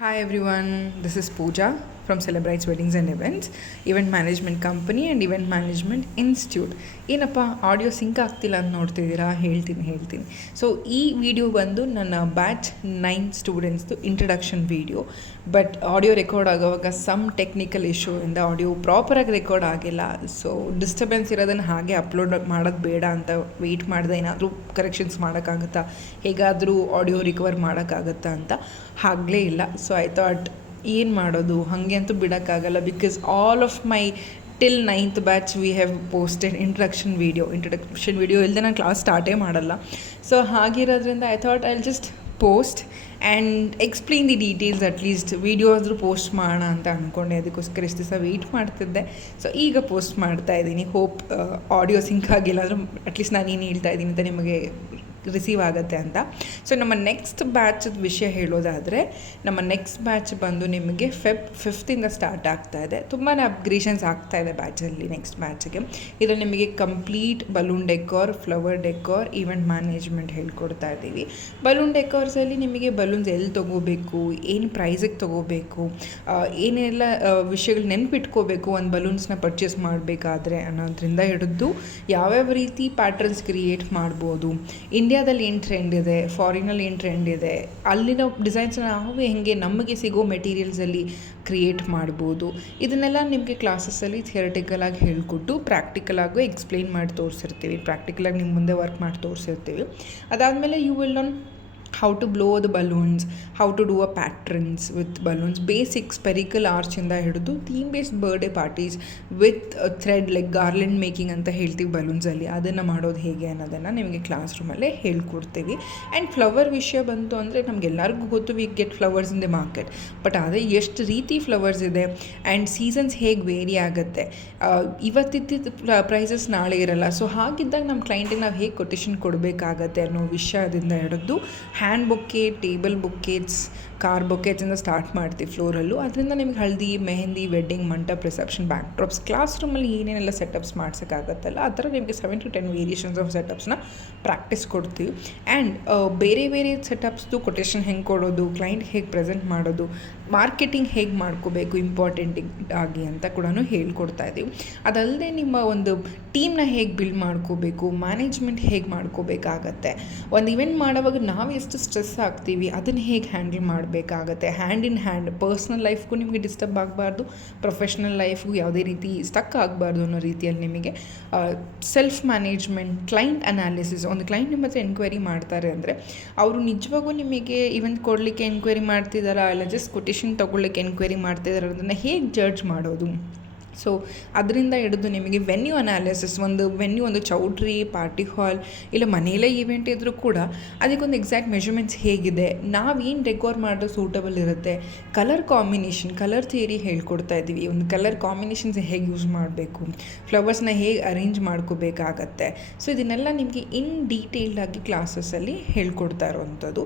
Hi everyone, this is Pooja from Celebrites Weddings and Events, Event Management Company and Event Management Institute. ಏನಪ್ಪ audio sync ಆಗ್ತಿಲ್ಲ ಅಂತ ನೋಡ್ತಿದ್ದೀರಾ? ಹೇಳ್ತೀನಿ. So ಈ video ಬಂದು ನನ್ನ ಬ್ಯಾಚ್ 9 ಸ್ಟೂಡೆಂಟ್ಸ್ದು introduction video. But audio record ಆಗೋವಾಗ ಸಮ್ ಟೆಕ್ನಿಕಲ್ ಇಶ್ಯೂ ಇಂದ ಆಡಿಯೋ ಪ್ರಾಪರಾಗಿ ರೆಕಾರ್ಡ್ ಆಗಿಲ್ಲ. ಸೊ ಡಿಸ್ಟರ್ಬೆನ್ಸ್ ಇರೋದನ್ನು ಹಾಗೆ ಅಪ್ಲೋಡ್ ಮಾಡೋದು ಬೇಡ ಅಂತ ವೆಯ್ಟ್ ಮಾಡಿದೆ, ಏನಾದರೂ ಕರೆಕ್ಷನ್ಸ್ ಮಾಡೋಕ್ಕಾಗುತ್ತಾ, ಹೇಗಾದರೂ ಆಡಿಯೋ ರಿಕವರ್ ಮಾಡೋಕ್ಕಾಗುತ್ತಾ ಅಂತ. ಆಗಲೇ ಇಲ್ಲ. ಸೊ ಐ ಥಾಟ್ ಏನು ಮಾಡೋದು, ಹಾಗೆ ಅಂತೂ ಬಿಡೋಕ್ಕಾಗಲ್ಲ. Because all of my till 9th batch we have posted introduction video ಇಲ್ಲದೆ ನಾನು ಕ್ಲಾಸ್ ಸ್ಟಾರ್ಟೇ ಮಾಡಲ್ಲ. ಸೊ ಹಾಗಿರೋದ್ರಿಂದ I thought I will just post and explain the details. At least video ಆದರೂ ಪೋಸ್ಟ್ ಮಾಡೋಣ ಅಂತ ಅಂದ್ಕೊಂಡೆ. ಅದಕ್ಕೋಸ್ಕರ ಇಷ್ಟು ದಿವಸ ವೆಯ್ಟ್ ಮಾಡ್ತಿದ್ದೆ. ಸೊ ಈಗ ಪೋಸ್ಟ್ ಮಾಡ್ತಾಯಿದ್ದೀನಿ. ಹೋಪ್ ಆಡಿಯೋ ಸಿಂಕ್ ಆಗಿಲ್ಲ ಅಂದರೆ ಅಟ್ಲೀಸ್ಟ್ ನಾನು ಏನು ಹೇಳ್ತಾ ಇದ್ದೀನಿ ಅಂತ ನಿಮಗೆ ರಿಸೀವ್ ಆಗುತ್ತೆ ಅಂತ. ಸೊ ನಮ್ಮ ನೆಕ್ಸ್ಟ್ ಬ್ಯಾಚದ ವಿಷಯ ಹೇಳೋದಾದರೆ, ನಮ್ಮ ನೆಕ್ಸ್ಟ್ ಬ್ಯಾಚ್ ಬಂದು ನಿಮಗೆ Feb 5th ಸ್ಟಾರ್ಟ್ ಆಗ್ತಾಯಿದೆ. ತುಂಬಾ ಅಪ್ಗ್ರೇಷನ್ಸ್ ಆಗ್ತಾಯಿದೆ ಬ್ಯಾಚಲ್ಲಿ. ನೆಕ್ಸ್ಟ್ ಬ್ಯಾಚಿಗೆ ಇದರಲ್ಲಿ ನಿಮಗೆ complete balloon decor, flower decor, event management ಹೇಳ್ಕೊಡ್ತಾ ಇದ್ದೀವಿ. ಬಲೂನ್ ಡೆಕೋರ್ಸಲ್ಲಿ ನಿಮಗೆ ಬಲೂನ್ಸ್ ಎಲ್ಲಿ ತೊಗೋಬೇಕು, ಏನು ಪ್ರೈಸಿಗೆ ತೊಗೋಬೇಕು, ಏನೆಲ್ಲ ವಿಷಯಗಳು ನೆನಪಿಟ್ಕೋಬೇಕು ಒಂದು ಬಲೂನ್ಸ್ನ ಪರ್ಚೇಸ್ ಮಾಡಬೇಕಾದ್ರೆ ಅನ್ನೋದ್ರಿಂದ ಹಿಡಿದು ಯಾವ್ಯಾವ ರೀತಿ ಪ್ಯಾಟ್ರನ್ಸ್ ಕ್ರಿಯೇಟ್ ಮಾಡ್ಬೋದು, ಇಂಡಿಯಾದಲ್ಲಿ ಏನು ಟ್ರೆಂಡ್ ಇದೆ, ಫಾರಿನಲ್ಲಿ ಏನು ಟ್ರೆಂಡ್ ಇದೆ, ಅಲ್ಲಿನ ಡಿಸೈನ್ಸ್ನ ನಾವು ಹೇಗೆ ನಮಗೆ ಸಿಗೋ ಮೆಟೀರಿಯಲ್ಸಲ್ಲಿ ಕ್ರಿಯೇಟ್ ಮಾಡ್ಬೋದು, ಇದನ್ನೆಲ್ಲ ನಿಮಗೆ ಕ್ಲಾಸಸ್ಸಲ್ಲಿ ಥಿಯರಿಟಿಕಲಾಗಿ ಹೇಳಿಕೊಟ್ಟು ಪ್ರಾಕ್ಟಿಕಲಾಗೂ ಎಕ್ಸ್ಪ್ಲೈನ್ ಮಾಡಿ ತೋರಿಸಿರ್ತೀವಿ. ಪ್ರಾಕ್ಟಿಕಲಾಗಿ ನಿಮ್ಮ ಮುಂದೆ ವರ್ಕ್ ಮಾಡಿ ತೋರಿಸಿರ್ತೀವಿ. ಅದಾದಮೇಲೆ you will learn how to blow the balloons, how to do a patterns with balloons, basic spherical arch ಇಂದ ಹಿಡಿದು theme based birthday parties with thread like garland making ಅಂತ ಹೇಳ್ತೀವಿ ಬಲೂನ್ಸಲ್ಲಿ, ಅದನ್ನು ಮಾಡೋದು ಹೇಗೆ ಅನ್ನೋದನ್ನು ನಿಮಗೆ ಕ್ಲಾಸ್ ರೂಮಲ್ಲೇ ಹೇಳ್ಕೊಡ್ತೀವಿ. ಆ್ಯಂಡ್ ಫ್ಲವರ್ ವಿಷಯ ಬಂತು ಅಂದರೆ ನಮಗೆಲ್ಲರಿಗೂ ಗೊತ್ತು, we get flowers in the market. But ಆದರೆ ಎಷ್ಟು ರೀತಿ ಫ್ಲವರ್ಸ್ ಇದೆ ಆ್ಯಂಡ್ ಸೀಸನ್ಸ್ ಹೇಗೆ ವೇರಿ ಆಗುತ್ತೆ, ಇವತ್ತಿದ್ದ ಪ್ರೈಸಸ್ ನಾಳೆ ಇರಲ್ಲ. ಸೊ ಹಾಗಿದ್ದಾಗ ನಮ್ಮ ಕ್ಲೈಂಟಿಗೆ ನಾವು ಹೇಗೆ ಕೊಟೇಶನ್ ಕೊಡಬೇಕಾಗತ್ತೆ ಅನ್ನೋ ವಿಷಯದಿಂದ ಹಿಡಿದು hand bouquet, table bouquets, car ಬೊಕ್ಕೇಟ್ಸಿಂದ ಸ್ಟಾರ್ಟ್ ಮಾಡ್ತೀವಿ ಫ್ಲೋರಲ್ಲೂ. ಅದರಿಂದ ನಿಮ್ಗೆ ಹಳದಿ, ಮೆಹಂದಿ, ವೆಡ್ಡಿಂಗ್, ಮಂಟಪ, ರಿಸೆಪ್ಷನ್, ಬ್ಯಾಕ್ ಡ್ರಾಪ್ಸ್, ಕ್ಲಾಸ್ ರೂಮಲ್ಲಿ ಏನೇನೆಲ್ಲ ಸೆಟಪ್ಸ್ ಮಾಡ್ಸೋಕ್ಕಾಗತ್ತಲ್ಲ ಆ ಥರ ನಿಮಗೆ 7 to 10 ವೇರಿಯೇಷನ್ಸ್ ಆಫ್ ಸೆಟಪ್ಸ್ನ ಪ್ರಾಕ್ಟೀಸ್ ಕೊಡ್ತೀವಿ. ಆ್ಯಂಡ್ ಬೇರೆ ಸೆಟಪ್ಸ್ದು ಕೊಟೇಶನ್ ಹೆಂಗೆ ಕೊಡೋದು, ಕ್ಲೈಂಟ್ ಹೇಗೆ ಪ್ರೆಸೆಂಟ್ ಮಾಡೋದು, ಮಾರ್ಕೆಟಿಂಗ್ ಹೇಗೆ ಮಾಡ್ಕೋಬೇಕು ಇಂಪಾರ್ಟೆಂಟ್ ಆಗಿ ಅಂತ ಕೂಡ ಹೇಳ್ಕೊಡ್ತಾ ಇದ್ದೀವಿ. ಅದಲ್ಲದೆ ನಿಮ್ಮ ಒಂದು ಟೀಮ್ನ ಹೇಗೆ ಬಿಲ್ಡ್ ಮಾಡ್ಕೋಬೇಕು, ಮ್ಯಾನೇಜ್ಮೆಂಟ್ ಹೇಗೆ ಮಾಡ್ಕೋಬೇಕಾಗತ್ತೆ, ಒಂದು ಇವೆಂಟ್ ಮಾಡೋವಾಗ ನಾವು ಎಷ್ಟು ಸ್ಟ್ರೆಸ್ ಆಗ್ತೀವಿ ಅದನ್ನು ಹೇಗೆ ಹ್ಯಾಂಡಲ್ ಮಾಡಬೇಕಾಗತ್ತೆ, ಹ್ಯಾಂಡ್ ಇನ್ ಹ್ಯಾಂಡ್ ಪರ್ಸ್ನಲ್ ಲೈಫ್ಗೂ ನಿಮಗೆ ಡಿಸ್ಟರ್ಬ್ ಆಗಬಾರ್ದು, ಪ್ರೊಫೆಷ್ನಲ್ ಲೈಫ್ಗೂ ಯಾವುದೇ ರೀತಿ ಸ್ಟಕ್ ಆಗಬಾರ್ದು ಅನ್ನೋ ರೀತಿಯಲ್ಲಿ ನಿಮಗೆ ಸೆಲ್ಫ್ ಮ್ಯಾನೇಜ್ಮೆಂಟ್, ಕ್ಲೈಂಟ್ ಅನಾಲಿಸಿಸ್. ಒಂದು ಕ್ಲೈಂಟ್ ನಿಮ್ಮ ಹತ್ರ ಎನ್ಕ್ವೈರಿ ಮಾಡ್ತಾರೆ ಅಂದರೆ ಅವರು ನಿಜವಾಗೂ ನಿಮಗೆ ಇವೆಂಟ್ ಕೊಡಲಿಕ್ಕೆ ಎನ್ಕ್ವೈರಿ ಮಾಡ್ತಿದ್ದಾರಾ ಇಲ್ಲ ಜಸ್ಟ್ ಕೊಟೇಶನ್ ತೊಗೊಳ್ಳಿಕ್ಕೆ ಎನ್ಕ್ವೈರಿ ಮಾಡ್ತಿದ್ದಾರೆ ಅದನ್ನು ಹೇಗೆ ಜಡ್ಜ್ ಮಾಡೋದು. ಸೊ ಅದರಿಂದ ಹಿಡಿದು ನಿಮಗೆ ವೆನ್ಯೂ ಅನಾಲಿಸಿಸ್, ಒಂದು ಚೌಟ್ರಿ, ಪಾರ್ಟಿ ಹಾಲ್ ಇಲ್ಲ ಮನೆಯಲ್ಲೇ ಈವೆಂಟ್ ಇದ್ದರೂ ಕೂಡ ಅದಕ್ಕೊಂದು ಎಕ್ಸಾಕ್ಟ್ ಮೆಷರ್ಮೆಂಟ್ಸ್ ಹೇಗಿದೆ, ನಾವೇನು ಡೆಕೋರ್ ಮಾಡೋದು ಸೂಟಬಲ್ ಇರುತ್ತೆ, ಕಲರ್ ಕಾಂಬಿನೇಷನ್, ಕಲರ್ ಥಿಯರಿ ಹೇಳ್ಕೊಡ್ತಾ ಇದ್ದೀವಿ. ಒಂದು ಕಲರ್ ಕಾಂಬಿನೇಷನ್ಸ್ ಹೇಗೆ ಯೂಸ್ ಮಾಡಬೇಕು, ಫ್ಲವರ್ಸ್ನ ಹೇಗೆ ಅರೇಂಜ್ ಮಾಡ್ಕೋಬೇಕಾಗತ್ತೆ. ಸೊ ಇದನ್ನೆಲ್ಲ ನಿಮಗೆ ಇನ್ ಡೀಟೇಲ್ಡಾಗಿ ಕ್ಲಾಸಸ್ಸಲ್ಲಿ ಹೇಳ್ಕೊಡ್ತಾ ಇರೋವಂಥದ್ದು.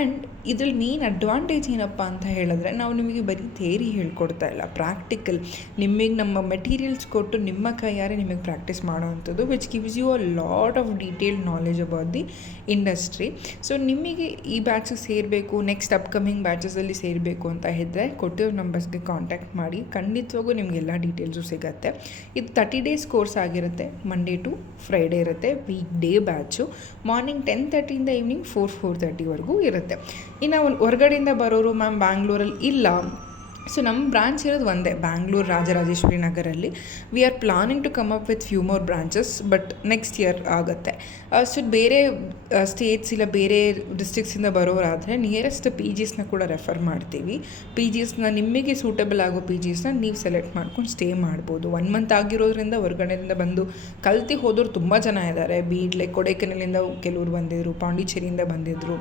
ಆ್ಯಂಡ್ ಇದ್ರಲ್ಲಿ ಮೇನ್ ಅಡ್ವಾಂಟೇಜ್ ಏನಪ್ಪ ಅಂತ ಹೇಳಿದ್ರೆ ನಾವು ನಿಮಗೆ ಬರೀ ಥಿಯರಿ ಹೇಳ್ಕೊಡ್ತಾ ಇಲ್ಲ, ಪ್ರಾಕ್ಟಿಕಲ್ ನಿಮಗೆ ನಮ್ಮ ಮೆಟೀರಿಯಲ್ಸ್ ಕೊಟ್ಟು ನಿಮ್ಮ ಕೈಯಾರೆ ನಿಮಗೆ ಪ್ರಾಕ್ಟೀಸ್ ಮಾಡೋವಂಥದ್ದು, which gives you a lot of detailed knowledge about the industry. So ನಿಮಗೆ ಈ ಬ್ಯಾಚಸ್ ಸೇರಬೇಕು, ನೆಕ್ಸ್ಟ್ ಅಪ್ಕಮಿಂಗ್ ಬ್ಯಾಚಸಲ್ಲಿ ಸೇರಬೇಕು ಅಂತ ಇದ್ದರೆ ಕೊಟ್ಟಿರೋ ನಂಬರ್ಸ್ಗೆ ಕಾಂಟ್ಯಾಕ್ಟ್ ಮಾಡಿ. ಖಂಡಿತವಾಗೂ ನಿಮಗೆಲ್ಲ ಡೀಟೇಲ್ಸು ಸಿಗುತ್ತೆ. ಇದು 30 days ಕೋರ್ಸ್ ಆಗಿರುತ್ತೆ. ಮಂಡೇ ಟು ಫ್ರೈಡೇ ಇರುತ್ತೆ. Weekday batch morning 10:30 evening 4:30ವರೆಗೂ ಇರುತ್ತೆ. ಇನ್ನು ಹೊರಗಡೆಯಿಂದ ಬರೋರು ಮ್ಯಾಮ್ ಬ್ಯಾಂಗ್ಳೂರಲ್ಲಿ ಇಲ್ಲ, ಸೊ ನಮ್ಮ ಬ್ರಾಂಚ್ ಇರೋದು ಒಂದೇ, ಬ್ಯಾಂಗ್ಳೂರು ರಾಜರಾಜೇಶ್ವರಿ ನಗರಲ್ಲಿ. We are planning to come up with few more branches, but next year ಆಗುತ್ತೆ. ಸೊ ಬೇರೆ ಸ್ಟೇಟ್ಸ್ ಇಲ್ಲ ಬೇರೆ ಡಿಸ್ಟ್ರಿಕ್ಸಿಂದ ಬರೋರಾದರೆ ನಿಯರೆಸ್ಟ್ PGsನ ಕೂಡ ರೆಫರ್ ಮಾಡ್ತೀವಿ. PGsನ ನಿಮಗೆ ಸೂಟಬಲ್ ಆಗೋ PGsನ ನೀವು ಸೆಲೆಕ್ಟ್ ಮಾಡ್ಕೊಂಡು ಸ್ಟೇ ಮಾಡ್ಬೋದು. 1 month ಆಗಿರೋದ್ರಿಂದ ಹೊರಗಡೆಯಿಂದ ಬಂದು ಕಲ್ತು ಹೋದವ್ರು ತುಂಬ ಜನ ಇದ್ದಾರೆ. ಲೈಕ್ ಕೊಡೈಕೆನಲ್ಲಿಂದ ಕೆಲವರು ಬಂದಿದ್ದರು, ಪಾಂಡಿಚೇರಿಯಿಂದ ಬಂದಿದ್ದರು,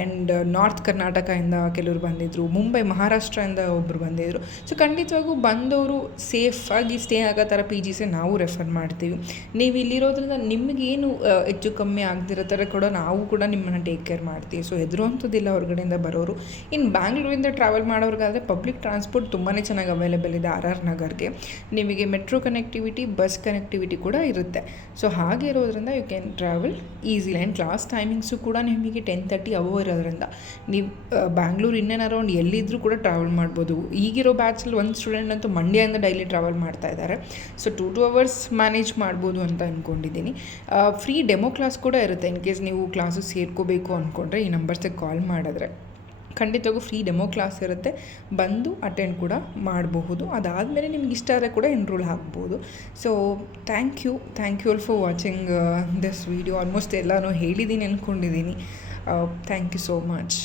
ಆ್ಯಂಡ್ ನಾರ್ತ್ ಕರ್ನಾಟಕದಿಂದ ಕೆಲವರು ಬಂದಿದ್ದರು, ಮುಂಬೈ ಮಹಾರಾಷ್ಟ್ರದಿಂದ ಒಬ್ಬರು ಅವ್ರು ಬಂದಿದ್ದರು. ಸೊ ಖಂಡಿತವಾಗೂ ಬಂದವರು ಸೇಫಾಗಿ ಸ್ಟೇ ಆಗೋ ಥರ ಪಿ ಜಿಸೇ ನಾವು ರೆಫರ್ ಮಾಡ್ತೀವಿ. ನೀವು ಇಲ್ಲಿರೋದ್ರಿಂದ ನಿಮಗೇನು ಹೆಚ್ಚು ಕಮ್ಮಿ ಆಗದಿರೋ ಥರ ಕೂಡ ನಾವು ಕೂಡ ನಿಮ್ಮನ್ನು ಟೇಕ್ ಕೇರ್ ಮಾಡ್ತೀವಿ. ಸೊ ಹೆದರುವಂಥದ್ದಿಲ್ಲ ಹೊರಗಡೆಯಿಂದ ಬರೋರು. ಇನ್ನು ಬ್ಯಾಂಗ್ಳೂರಿಂದ ಟ್ರಾವೆಲ್ ಮಾಡೋರಿಗಾದರೆ ಪಬ್ಲಿಕ್ ಟ್ರಾನ್ಸ್ಪೋರ್ಟ್ ತುಂಬಾ ಚೆನ್ನಾಗಿ ಅವೈಲೇಬಲ್ ಇದೆ RR ನಗರ್ಗೆ. ನಿಮಗೆ ಮೆಟ್ರೋ ಕನೆಕ್ಟಿವಿಟಿ, ಬಸ್ ಕನೆಕ್ಟಿವಿಟಿ ಕೂಡ ಇರುತ್ತೆ. ಸೊ ಹಾಗೆ ಇರೋದ್ರಿಂದ you can travel easily. And class timings ಕೂಡ ನಿಮಗೆ 10:30 ಅವರ್ ಇರೋದ್ರಿಂದ ನೀವು ಬ್ಯಾಂಗ್ಳೂರು ಇನ್ ಆ್ಯಂಡ್ ಅರೌಂಡ್ ಎಲ್ಲಿದ್ದರೂ ಕೂಡ ಟ್ರಾವೆಲ್ ಮಾಡ್ಬೋದು. ಈಗಿರೋ ಬ್ಯಾಚಲ್ಲಿ ಒಂದು ಸ್ಟೂಡೆಂಟ್ ಅಂತೂ ಮಂಡ್ಯದಿಂದ ಡೈಲಿ ಟ್ರಾವೆಲ್ ಮಾಡ್ತಾ ಇದ್ದಾರೆ. ಸೊ 2 hours ಮ್ಯಾನೇಜ್ ಮಾಡ್ಬೋದು ಅಂತ ಅಂದ್ಕೊಂಡಿದ್ದೀನಿ. ಫ್ರೀ ಡೆಮೋ ಕ್ಲಾಸ್ ಕೂಡ ಇರುತ್ತೆ. ಇನ್ ಕೇಸ್ ನೀವು ಕ್ಲಾಸು ಸೇರ್ಕೋಬೇಕು ಅಂದ್ಕೊಂಡ್ರೆ ಈ ನಂಬರ್ಸಿಗೆ ಕಾಲ್ ಮಾಡಿದ್ರೆ ಖಂಡಿತವಾಗೂ ಫ್ರೀ ಡೆಮೋ ಕ್ಲಾಸ್ ಇರುತ್ತೆ, ಬಂದು ಅಟೆಂಡ್ ಕೂಡ ಮಾಡಬಹುದು. ಅದಾದಮೇಲೆ ನಿಮ್ಗೆ ಇಷ್ಟ ಆದರೆ ಕೂಡ ಎನ್ರೋಲ್ ಆಗ್ಬೋದು. So thank you all for watching this video. Almost ಎಲ್ಲನೂ ಹೇಳಿದ್ದೀನಿ ಅಂದ್ಕೊಂಡಿದ್ದೀನಿ. Thank you so much.